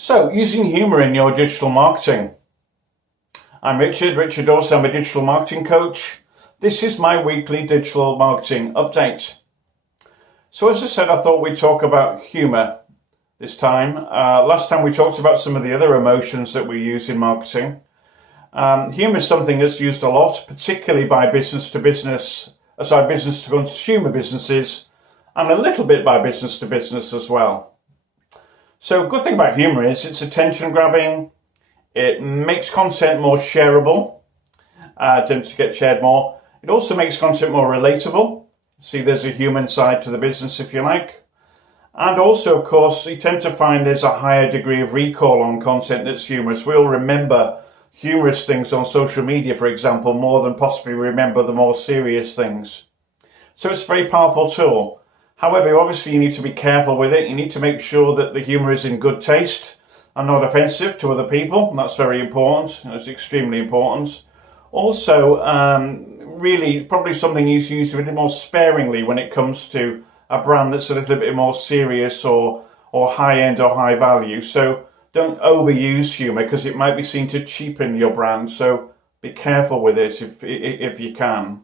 So, using humour in your digital marketing. I'm Richard Dawson. I'm a digital marketing coach. This is my weekly digital marketing update. So as I said, I thought we'd talk about humour this time. Last time we talked about some of the other emotions that we use in marketing. Humour is something that's used a lot, particularly by business to consumer businesses, and a little bit by business to business as well. So a good thing about humour is it's attention grabbing. It makes content more shareable, tends to get shared more. It also makes content more relatable. See, there's a human side to the business, if you like. And also, of course, you tend to find there's a higher degree of recall on content that's humorous. We'll remember humorous things on social media, for example, more than possibly remember the more serious things. So it's a very powerful tool. However, obviously you need to be careful with it. You need to make sure that the humour is in good taste and not offensive to other people. And that's very important. It's extremely important. Also, really probably something you should use a bit more sparingly when it comes to a brand that's a little bit more serious or high-end or high value. So don't overuse humour because it might be seen to cheapen your brand. So be careful with it if you can.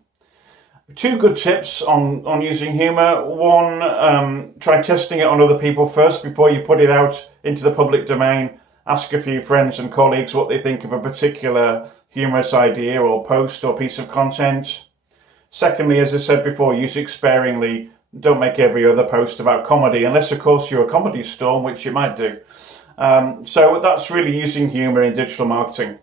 Two good tips on using humour. One, try testing it on other people first before you put it out into the public domain. Ask a few friends and colleagues what they think of a particular humorous idea or post or piece of content. Secondly, as I said before, use it sparingly. Don't make every other post about comedy, unless of course you're a comedy store, which you might do. So that's really using humour in digital marketing.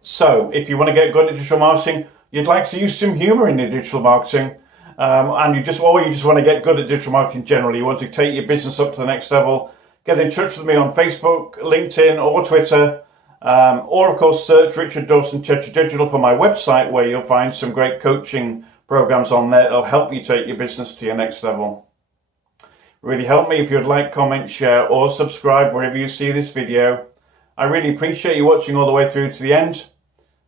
So if you want to get good at digital marketing, you'd like to use some humour in your digital marketing, and you just want to get good at digital marketing generally. You want to take your business up to the next level. Get in touch with me on Facebook, LinkedIn, or Twitter, or of course search Richard Dawson Church Digital for my website, where you'll find some great coaching programs on there that'll help you take your business to your next level. Really help me if you'd like, comment, share, or subscribe wherever you see this video. I really appreciate you watching all the way through to the end.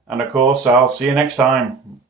And of course, I'll see you next time.